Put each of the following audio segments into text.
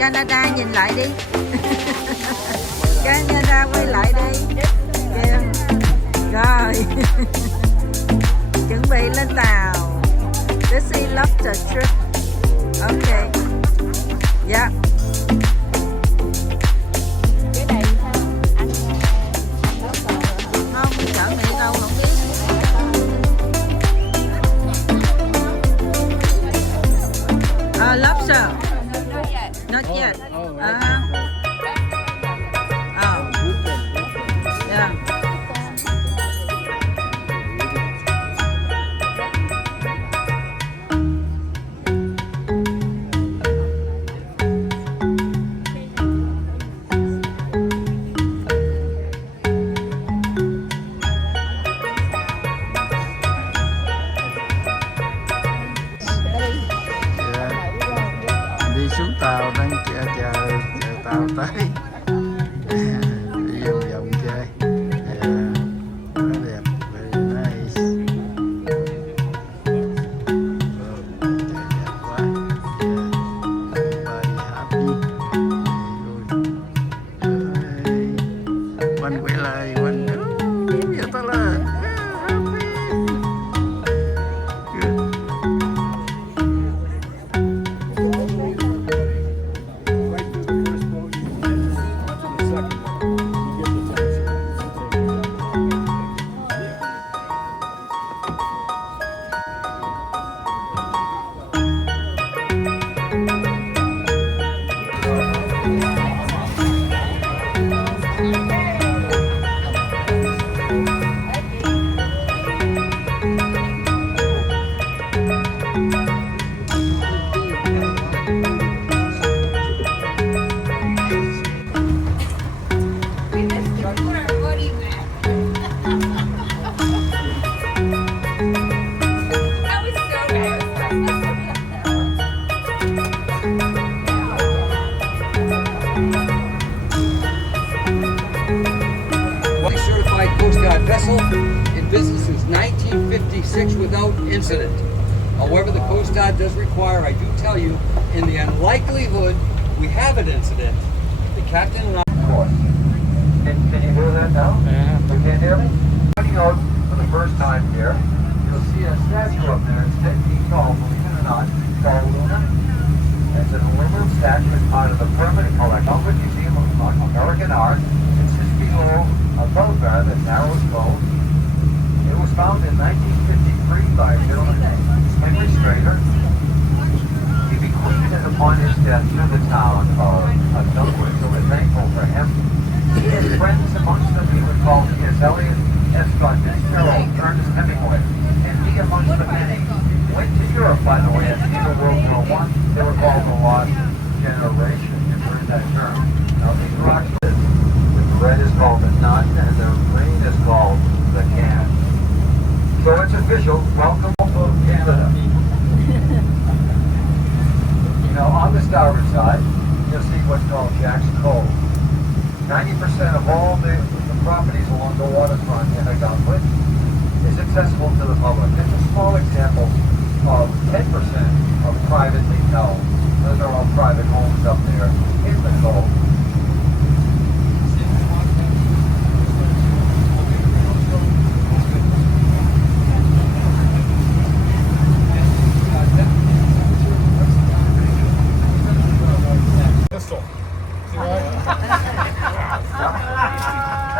Canada nhìn lại đi. Canada quay lại đi. Kìa. Rồi. Chuẩn bị lên tàu. This is lobster trip. Ok. Dạ. Cái này sao? Ăn lobster Không, chở mẹ đâu không biết. Lobster. Not yet. Yeah. Đi xuống tàu đang chờ tàu tới. Đi vòng vòng chơi. Rất đẹp, very nice. Đẹp quá. Everybody happy. Quanh quay lại, quanh giờ ta lên. Vessel in business since 1956 without incident. However, the Coast Guard does require, I do tell you, in the unlikelihood we have an incident, the captain and I... Can you hear that now? Yeah. You can't hear me? Coming out for the first time here, you'll see a statue up there. It's 10 feet tall, believe it or not. It's called Luna. It's an aluminum statue as part of the permanent collection of the Museum of American Art. It's 6 feet low. Above that, the narrow boat. It was found in 1953 by a gentleman named Henry Strader. He bequeathed it upon his death to the town of Dunwood, so we're thankful for him. His friends amongst them, he would call T.S. Eliot, S. Scott Fitzgerald, Ernest Hemingway, and he amongst the many went to Europe, by the way, at the end of World War I. They were called the Lost Generation. You've heard that term. Now, these rocks, red is called the nut, and the green is called the can. So it's official. Welcome to Canada. You know, on the starboard side, you'll see what's called Jack's Cove. 90% of all the properties along the waterfront in Ogunquit is accessible to the public. It's a small example of 10% of privately held. Those are all private homes up there in the cove.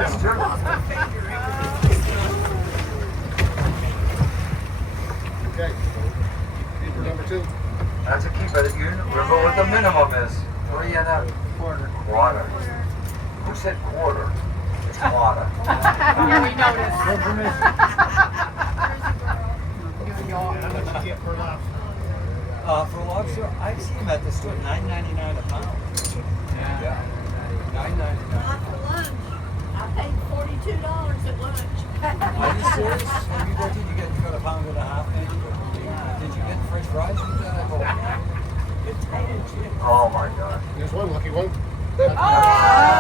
That's true. Okay. Keeper number 2. That's a keeper. You remember what the minimum is? 3 and a quarter. Who said quarter? It's quarter. Yeah, we noticed. How much you get per lobster? For lobster, I've seen them at the store, $9.99 a pound. Yeah. $9.99. Not for lunch. I paid $42 at lunch. Are you serious? What did you get? You got a pound and a half, maybe? Did you get French fries with that? Oh my God. There's one lucky one. Bye-bye.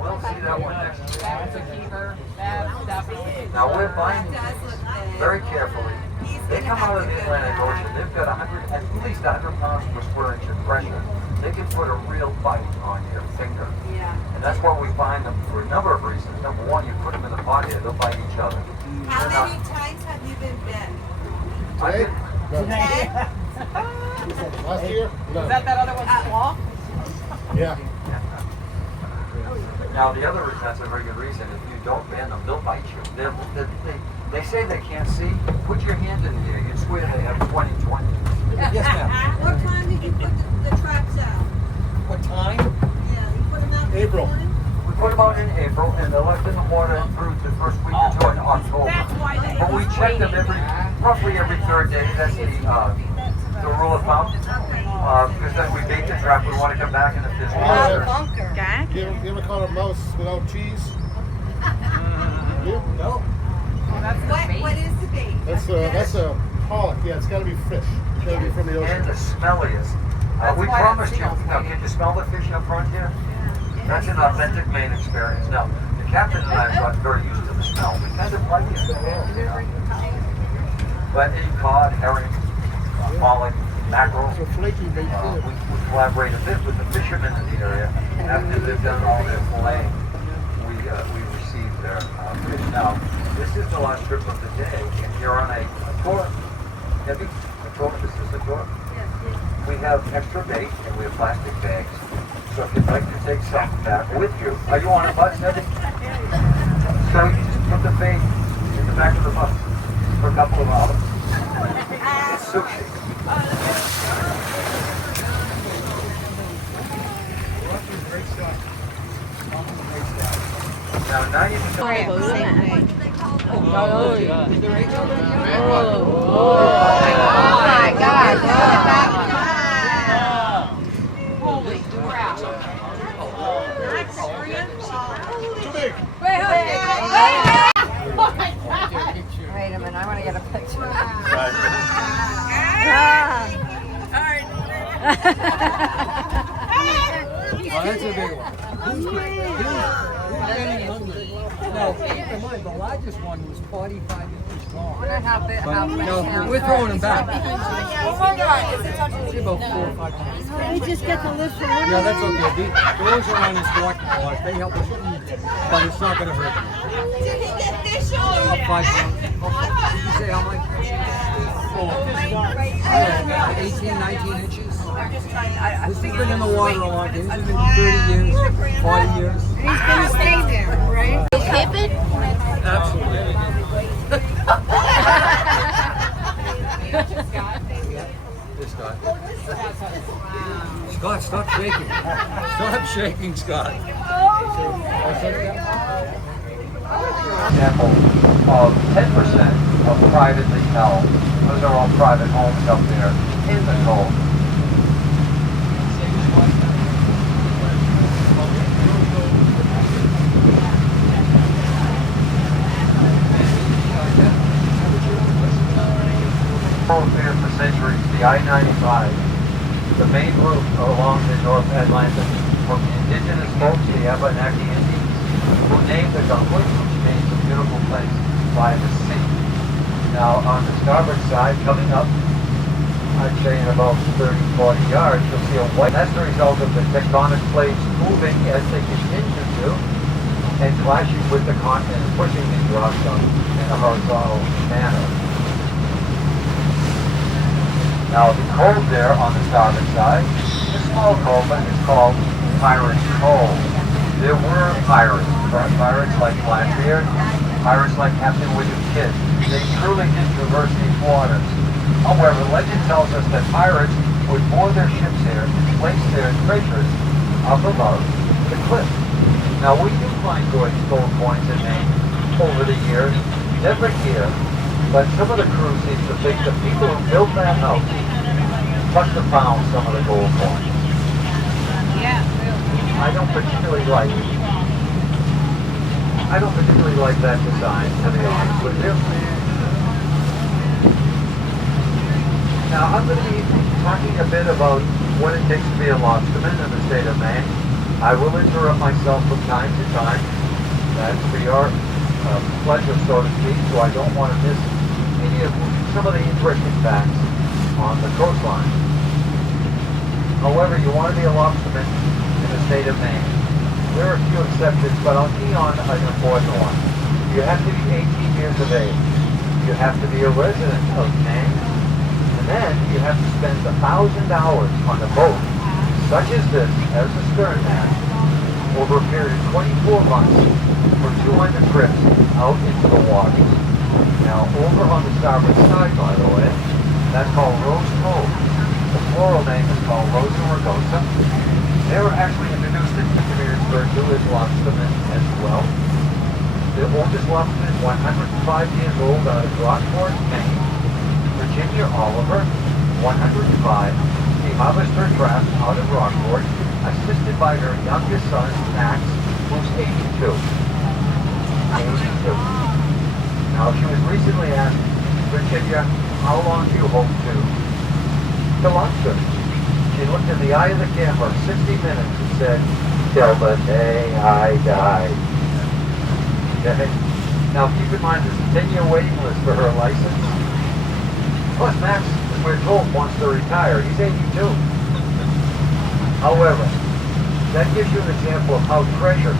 We'll see that one next year. That's a keeper. That's Now we're buying very carefully. He's They come out of the Atlantic Ocean. They've got at least 100 pounds per square inch of pressure. They can put a real bite on your finger. Yeah. And that's why we find them for a number of reasons. Number one, you put them in the pot here, they'll bite each other. How many times have you been bit? Today? No. 10? Last year? No. Is that other one's claw? Yeah. Now the other reason, that's a very good reason. If you don't ban them, they'll bite you. They say they can't see. Put your hand in the air. You'd swear they have 20/20. Yes, ma'am. What time did you put the traps out? What time? Yeah, you put them out this April. morning? We put them out in April, and they're left in the water through the first week or two in October. That's why they. But we check them roughly every third day. That's the rule of thumb. Because then we bait the trap. We want to come back, and if there's monsters. Gag? You ever caught a mouse without cheese? Yeah. No. What is the bait? That's a pollock. Yeah, it's got to be fish. It's got to be from the And ocean. the smelliest. We why promised it's you. Now, can you smell the fish up front here? That's an authentic Maine experience. Now, the captain and I have gotten very used to the smell. We kind of like it. But in cod, herring, pollock, mackerel, It's a flaky bait too. we collaborate a bit with the fishermen in the area. After they've done all their filleting, we receive their fish. Now, this is the last trip of the day, and you're on a tour. Debbie, a tour? This is the tour? We have extra bait, and we have plastic bags. So if you'd like to take some back with you, are you on a bus, Debbie? So you just put the bait in the back of the bus for a couple of hours. It's sushi. Now you can Holy crap. Too big. Wait a minute, I want to get a picture. that's a big one. No, keep in mind, the largest one was 45 inches long. Wonder how big, how much now. We're throwing them back. Oh my God, is it touching Say about 4 or 5 pounds. They just get the lift for Yeah, that's okay. Those are on his walking paws. They help us eat, but it's not going to hurt you. Did he get fish on? About 5 pounds. Did you say how much? Oh, 18, 19 inches. This has been in the water a long time. This has been 30 years, 40 years. He's gonna stay there, right? Absolutely. This guy. Scott, stop shaking. Stop shaking, Scott. Example of 10% of privately held. Those are all private homes up there in the Cove. Thoroughfare for centuries, the I-95, the main route along the North Atlantic from the indigenous folks, the Abenaki Indians, who named the Ogunquit, which means a beautiful place by the sea. Now on the starboard side, coming up, I'd say in about 30, 40 yards, you'll see a white. That's the result of the tectonic plates moving as they continue to, and clashing with the continent, pushing these rocks up in a horizontal manner. Now the cove there on the starboard side, a small cove, but it's called Pirates Cove. There were pirates like Blackbeard, pirates like Captain William Kidd. They truly did traverse these waters. However, legend tells us that pirates would moor their ships here and place their treasures up above the cliff. Now we do find gold coins in Maine over the years, never here, but some of the crew seems to think the people who built that house must have found some of the gold coins. Yeah. I don't particularly like that design, to be honest with you. Now I'm going to be talking a bit about what it takes to be a lobsterman in the state of Maine. I will interrupt myself from time to time. That's for your pleasure, so to speak, so I don't want to miss any you some of the interesting facts on the coastline. However, you want to be a lobsterman in the state of Maine. There are a few exceptions, but I'll key on an important one. You have to be 18 years of age. You have to be a resident of Maine. And then you have to spend $1,000 on a boat, such as this, as a stern mast, over a period of 24 months for 200 trips out into the waters. Now, over on the starboard side, by the way, that's called Rose Cove. The plural name is called Rosa Rugosa. They were actually introduced into Community to as lobstermen as well. The oldest lobsterman is 105 years old out of Rockport, Maine. Virginia Oliver, 105. She harvested her traps out of Rockport, assisted by her youngest son, Max, who's 82. 82. Now, she was recently asked, Virginia, how long do you hope to lobster? She looked in the eye of the camera 60 minutes and said, till the day I die. Okay? Now, keep in mind, there's a 10-year waiting list for her license. Plus, Max, as we're told, wants to retire. He's 82. However, that gives you an example of how treasured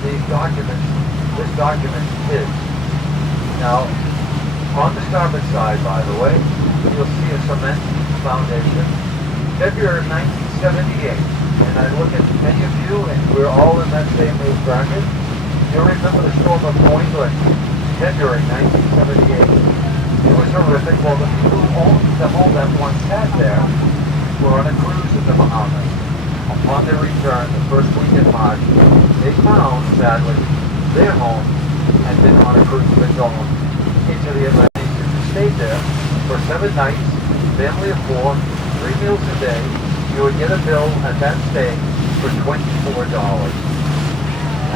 this document is. Now, on the starboard side, by the way, you'll see a cement foundation. February 1978, and I look at many of you, and we're all in that same age bracket. You remember the storm of New England, February 1978. It was horrific. Well, the people who owned the home that once sat there were on a cruise in the Bahamas. Upon their return, the first week in March, they found, sadly, their home had been on a cruise of its own into the Atlantic. They stayed there for 7 nights, family of 4, 3 meals a day. You would get a bill at that stay for $24.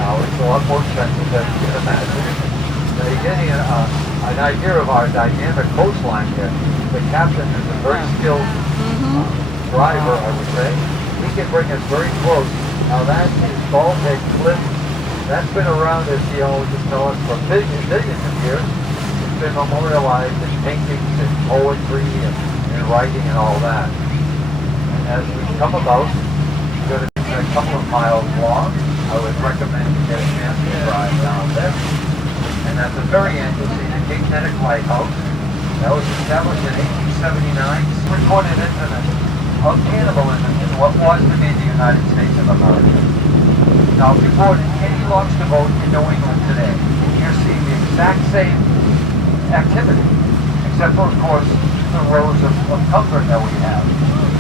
Now, it's a lot more expensive than you can imagine. Now, you're getting an idea of our dynamic coastline here. The captain is a very skilled driver, I would say. He can bring us very close. Now, that is Baldhead Cliff. That's been around, as geologists tell us, for billions of years. It's been memorialized in paintings and poetry and writing and all that. And as we come about, it's going to be a couple of miles long. I would recommend you get a chance to drive down there. And at the very end, you'll see the Cape Nettic Lighthouse. That was established in 1879. Recorded incident of cannibalism in what was to be the United States of America. Now, if you board any lobster boat in New England today, you're seeing the exact same activity, except for, of course, the rows of comfort that we have.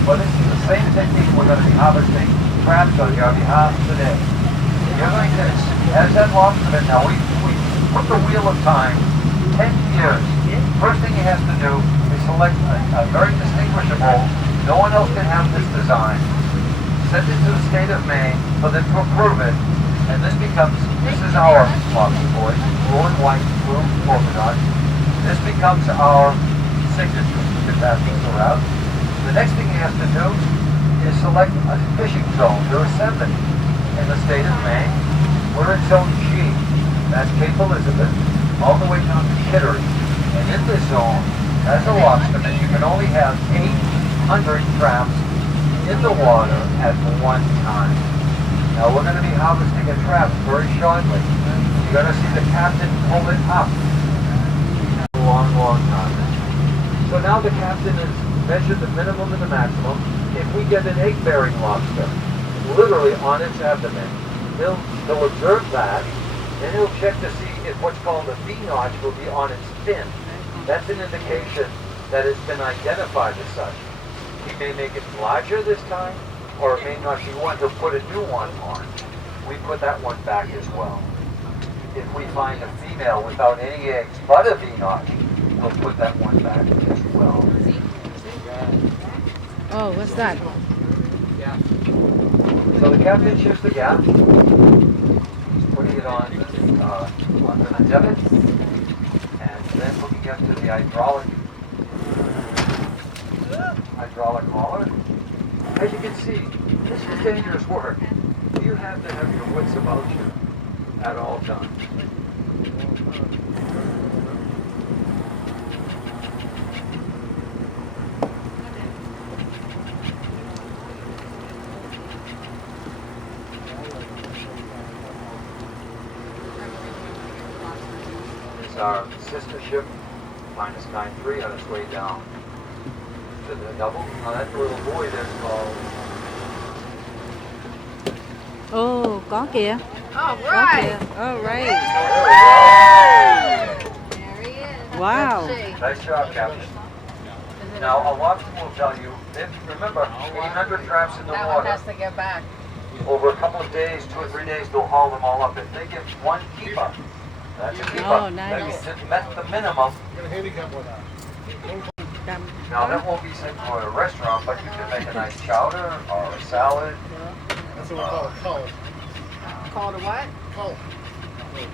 But it's the same technique we're going to be harvesting crabs on your behalf today. You're going to, as that lobsterman, now we put the wheel of time 10 years. First thing he has to do is select a very distinguishable, no one else can have this design, send it to the state of Maine for them to approve it, and this is our lobster, boys, blue and white, blue polka dot. This becomes our signature, if that means around. The next thing he has to do is select a fishing zone. There are 7 in the state of Maine. We're in Zone G. That's Cape Elizabeth, all the way down to Kittery. And in this zone, as a lobsterman, you can only have 800 traps in the water at one time. Now we're going to be harvesting a trap very shortly. You're going to see the captain pull it up. A long time. So now the captain has measured the minimum and the maximum. If we get an egg-bearing lobster, literally on its abdomen, he'll observe that, and he'll check to see if what's called a V-notch will be on its fin. That's an indication that it's been identified as such. He may make it larger this time, or it may not. He wants to put a new one on. We put that one back as well. If we find a female without any eggs but a V-notch, we'll put that one back as well. Oh, what's that? So the captain shifts the gap. He's putting it on onto the divot, and then hooking up to the hydraulic hauler. As you can see, this is dangerous work. You have to have your wits about you at all times. is our sister ship, minus 9.3 on its way down to the double. Now that little buoy there's called Oh, có kìa. All Có right. kìa. All right. There he is. Wow. Let's see. Nice job, Captain. Now, a lobster will tell you, remember, 800 traps in the That one water. has to go back. Over a couple of days, 2 or 3 days, they'll haul them all up. If they get one keeper, that's a keeper. Oh, That nice. means it met the minimum. Get a handicap one. Now, that won't be sent to a restaurant, but you can make a nice chowder or a salad. That's what we call a cull. Called a what? Cull.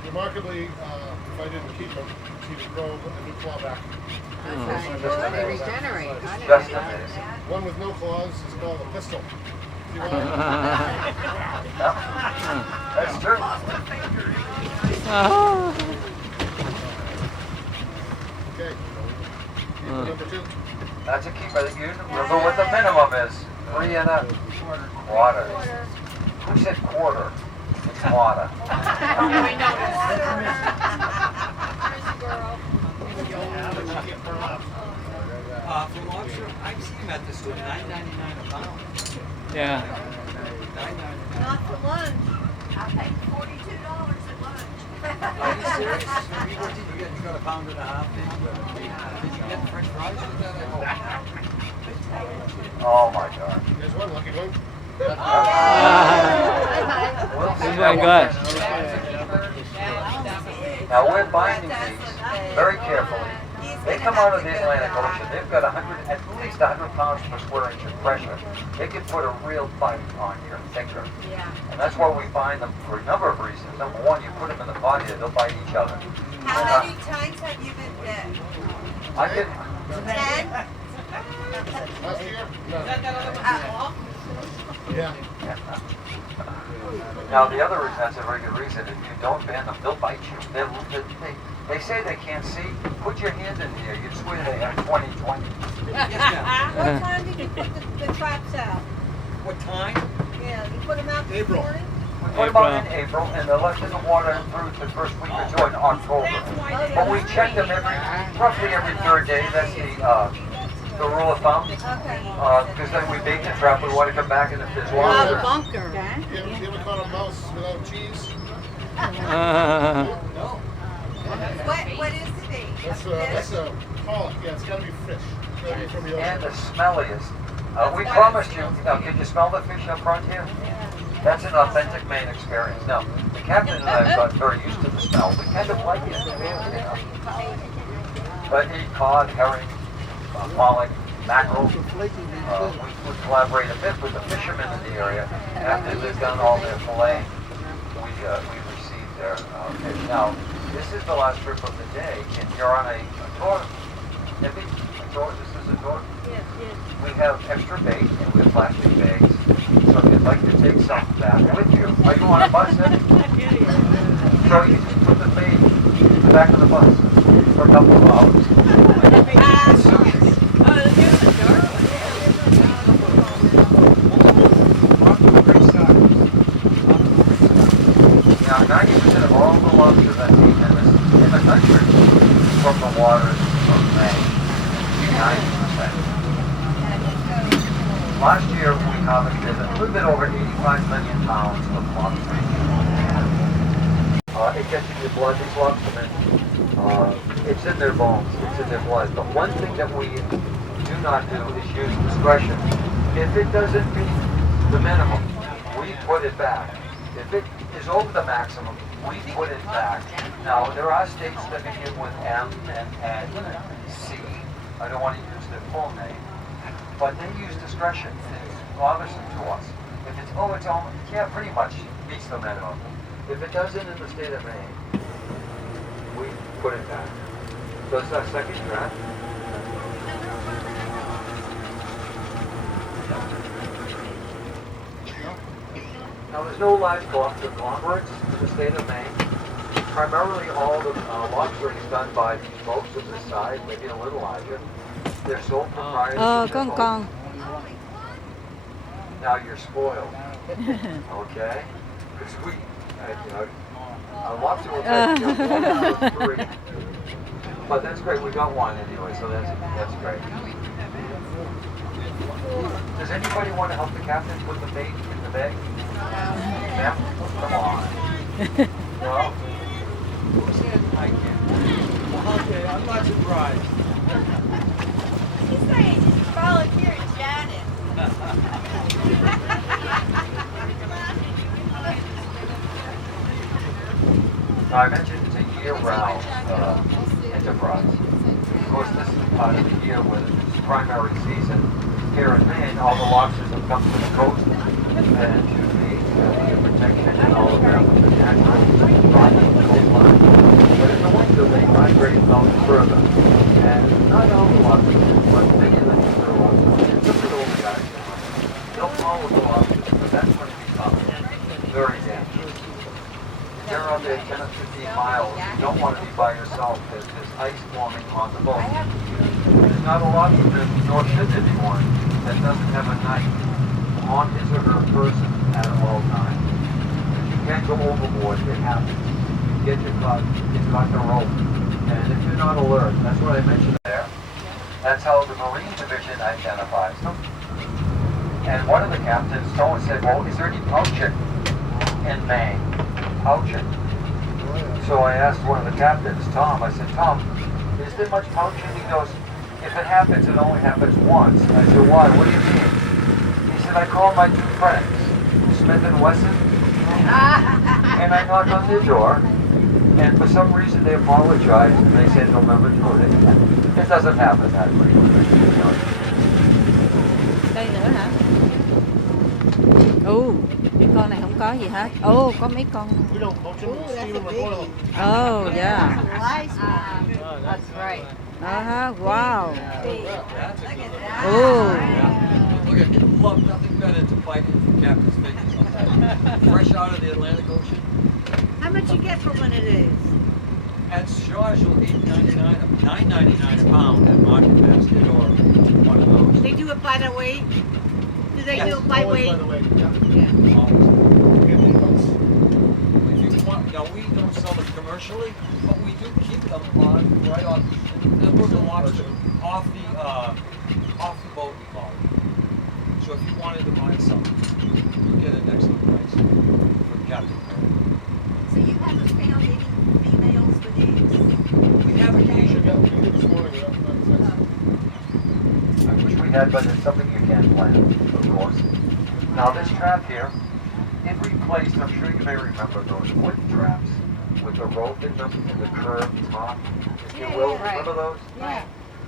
Remarkably, if I didn't keep them, he would grow a new claw back. Okay. They regenerate. I didn't Just know that. amazing. One with no claws is called a pistol. If you want. That's true. Oh. Okay. Keeper number 2. That's a keeper that you remember what the minimum is. 3 and a quarter. Who said quarter? It's quarter. For lobster, I've seen them at the store, $9.99 a pound. Yeah. $9.99. Not for lunch. I paid $42 at lunch. Are you serious? You got a pound and a half. Did you get French fries with that? I hope. Oh my God. There's one lucky one. We'll see Oh that my one God. next. Now we're binding these very carefully. They come out of the Atlantic Ocean. They've got at least 100 pounds per square inch of pressure. They can put a real bite on your finger. And that's why we bind them for a number of reasons. Number one, you put them in the body, they'll bite each other. How many times have you been bit? I get 10? Last year? Uh, Yeah. Now the other reason, that's a very good reason. If you don't ban them, they'll bite you. They say they can't see. Put your hand in here. You'd swear they have 20/20. Yes, ma'am. What time did you put the traps out? What time? Yeah, you put them out this April. morning? We put them out in April, and they're left in the water through the first week or two in October. But we check them roughly every 3rd day. That's the rule of thumb. Okay. Because then we bait the trap. We want to come back, and if there's Oh, lobster, bunker. You ever caught a mouse without cheese? No. What is the bait? That's a pollock. Yeah, it's got to be fish. It's got to be from the and ocean. the smelliest. We promised you. Can you smell the fish up front here? That's an authentic Maine experience. Now, the captain and I have got very used to the smell. We kind of like it. You know. But eat cod, herring, pollock, mackerel. We collaborate a bit with the fishermen in the area. After they've done all their filleting, we receive their fish. Now, this is the last trip of the day, and you're on a tour. Nippy, a tour. This is a tour. Yes, yes. We have extra bait, and we have plastic bags. So if you'd like to take some back with you, are you on a bus then? So you just put the bait in the back of the bus for a couple of hours. Now, 90% of all the lobster that's eaten in the country from the waters of Maine. 90%. Last year, we harvested a little bit over 85 million pounds of lobster. It gets in your blood, these lobstermen. It's in their bones, it's in their blood. But one thing that we do not do is use discretion. If it doesn't meet the minimum, we put it back. If it is over the maximum, we put it back. Now, there are states that begin with M and N and C. I don't want to use their full name. But they use discretion. It's bothersome to us. If it's, it's almost, yeah, pretty much meets the minimum. If it doesn't in the state of Maine, we put it back. So it's our second draft. Now there's no large conglomerates in the state of Maine. Primarily all the lobstering is done by these boats of this size, maybe a little larger. They're sole proprietors. Con. Now you're spoiled. Okay? Because a lobster will take 1 out of 3. But that's great, we got one anyway, so that's great. Does anybody want to help the captain put the bait in the bag? Yeah? Come on. No? I can't. Okay, I'm not surprised. He's saying you should volunteer at Janet. Now, I mentioned it's a year-round enterprise. Of course, this is part of the year when it's primary season. Here in Maine, all the lobsters have come to the coast and to the protection and all of that with the natural rocky coastline. But in the winter, they migrate out further. And not all the lobsters, but many of the newer lobsters, some of the older guys, they'll follow the lobsters, but that's when it becomes very dangerous. You're out there 10 or 15 miles, you don't want to be by yourself because there's ice forming on the boat. There's not a lot of them, nor should there be one, that doesn't have a knife on his or her person at all times. If you can't go overboard, it happens. You get caught the rope. And if you're not alert, that's what I mentioned there. That's how the Marine Division identifies them. And one of the captains told us, said, well, is there any poaching in Maine? Poaching. So I asked one of the captains, Tom, I said, Tom, is there much poaching? He goes, if it happens, it only happens once. I said, why? What do you mean? He said, I called my two friends, Smith and Wesson, and I knocked on their door, and for some reason they apologized, and they said they'll never do it again. It doesn't happen that way. Đây nữa hả? Cái con này không có gì hết. Có mấy con. We don't poach them, we steam them or boil them. Oh, yeah. That's right. Wow. That's a good one. Oh. Look at it, love nothing better to bite into Captain's fingers sometimes. Fresh out of the Atlantic Ocean. How much you get for one of these? At Shawshel, $8.99, $9.99 a pound at Market Basket or one of those. They do it by the weight? Do they Yes, do it by Always weight? by the way, yeah. Always. Give me once. If you want, now we don't sell them commercially, but we do keep them on right on the lobster off the boat we call it. So if you wanted to buy some, you get an excellent price from Captain. So you haven't found any females for these? We have occasion. Yeah, we did this morning, I wish we had, but it's something you can't plan, of course. Now this trap here, it replaced, I'm sure you may remember those wooden traps with the rope in them and the curved top, if you will. Remember those? Yeah.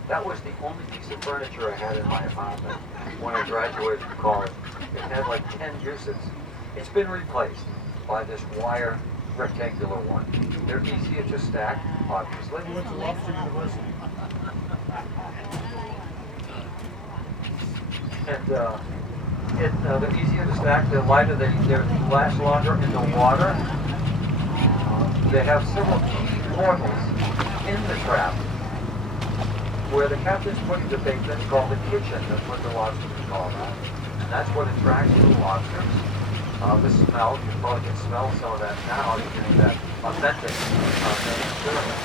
That was the only piece of furniture I had in my apartment when I graduated from college. It had like 10 uses. It's been replaced by this wire rectangular one. They're easier to stack, obviously. We went to Lobster University. And they're easier to stack, they're lighter, they last longer in the water. They have several key portals in the trap where the captain's putting the bait. That's called the kitchen. That's what the lobsters call that. And that's what attracts the lobsters. The smell, you probably can smell some of that now. You get that authentic feeling.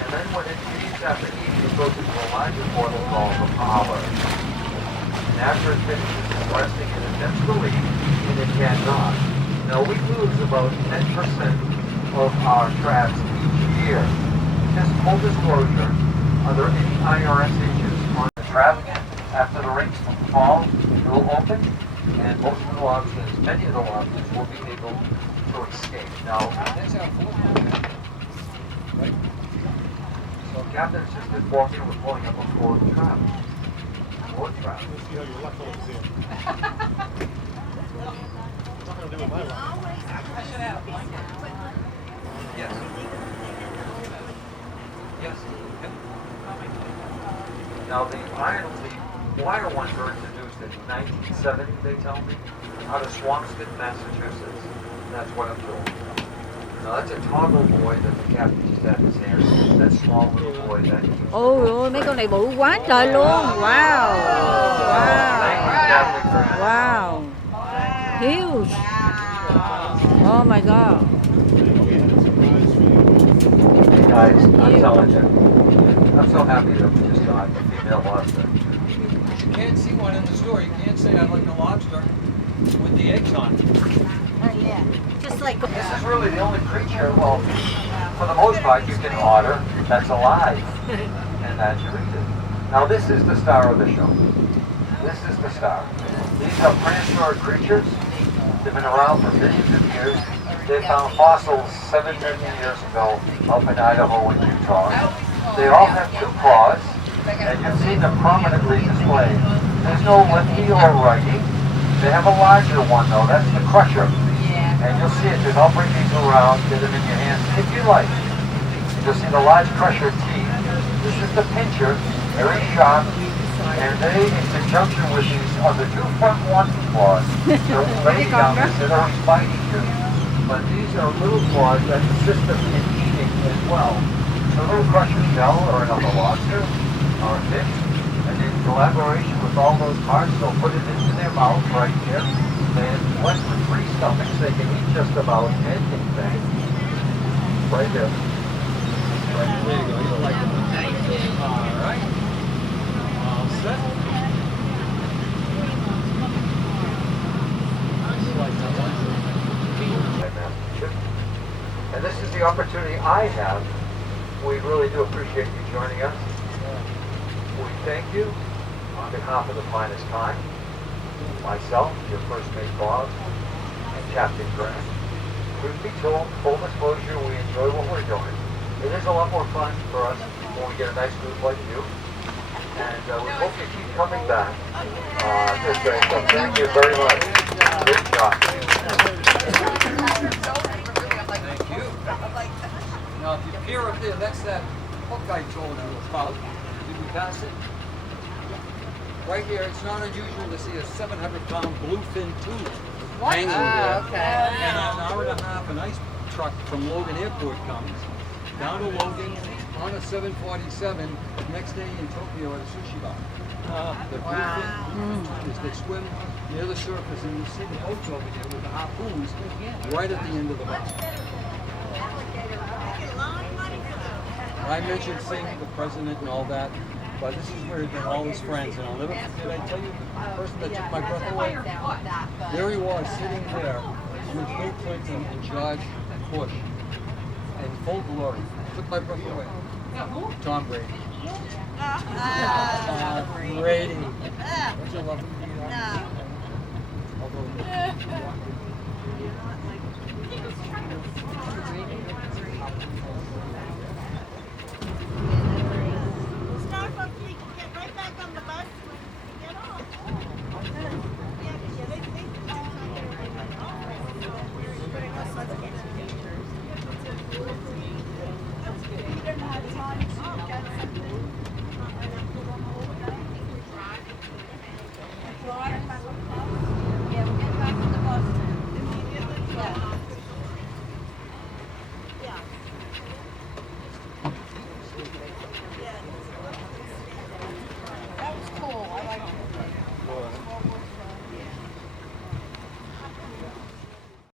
And then when it feeds after eating, it goes into a larger portal called the parlor. And after it finishes resting in a dense relief, and it cannot. Now we lose about 10% of our traps each year. Just full disclosure, are there any IRS issues on the trap? After the rings fall, it will open, and most of the lobsters, many of the lobsters, will be able to escape. Now, that's our fourth. Right? So Captain's just informed me we're pulling up a fourth trap. Fourth trap. Let's see how your luck holds in. Not gonna do it my luck. Yes. Yes. Yep. Now the wire ones were introduced in 1970, they tell me, out of Swampscott, Massachusetts. That's what I'm doing. Now that's a toggle buoy that the captain just had in his hand. That small little buoy that he Ôi ôi, mấy con này bự quá trời luôn. Wow. Thank you, Captain, for Wow. Huge. Oh my God. Hey guys, I'm telling you, I'm so happy that we just got a female lobster. You can't see one in the store. You can't say I like a lobster with the eggs on. Yeah. Just like. This is really the only creature, well, for the most part, you can order that's alive and that you eat it. Now this is the star of the show. This is the star. These are prehistoric creatures. They've been around for millions of years. They found fossils 7 million years ago up in Idaho and Utah. They all have 2 claws, and you've seen them prominently displayed. There's no lefty or righty. They have a larger one though, that's the crusher. And you'll see it, because I'll bring these around, get them in your hands if you like. You'll see the large crusher teeth. This is the pincher, very sharp, and they, in conjunction with these other 2 front one claws, they'll lay down this, they're always biting you. But these are little claws that assist them in eating as well. So little crusher shell or another lobster or a fish, and in collaboration with all those parts, they'll put it into their mouth right here. And blessed with 3 stomachs, they can eat just about anything. Right there. There you go. You like it. All right. All set. And this is the opportunity I have. We really do appreciate you joining us. We thank you on behalf of the Finest Time, myself, your first mate Bob, and Captain Grant. Truth be told, full disclosure, we enjoy what we're doing. It is a lot more fun for us when we get a nice group like you. And we hope you keep coming back. This way. So thank you very much. Good job. Thank you. Now, if you peer up there, that's that hook I told you about. Did we pass it? Right here, it's not unusual to see a 700-pound bluefin tuna hanging there. Okay. And an hour and a half, an ice truck from Logan Airport comes down to Logan on a 747. Next day in Tokyo at a sushi bar. The bluefin tunas, they swim near the surface, and you see the boats over here with the harpoons right at the end of the bar. I mentioned seeing the president and all that, but this is where he'd been all his friends, and I'll never forget, I tell you, the person that took my breath away, there he was, sitting there with Bill Clinton and George Bush in full glory. Took my breath away. Tom Brady. Brady. Don't you love him?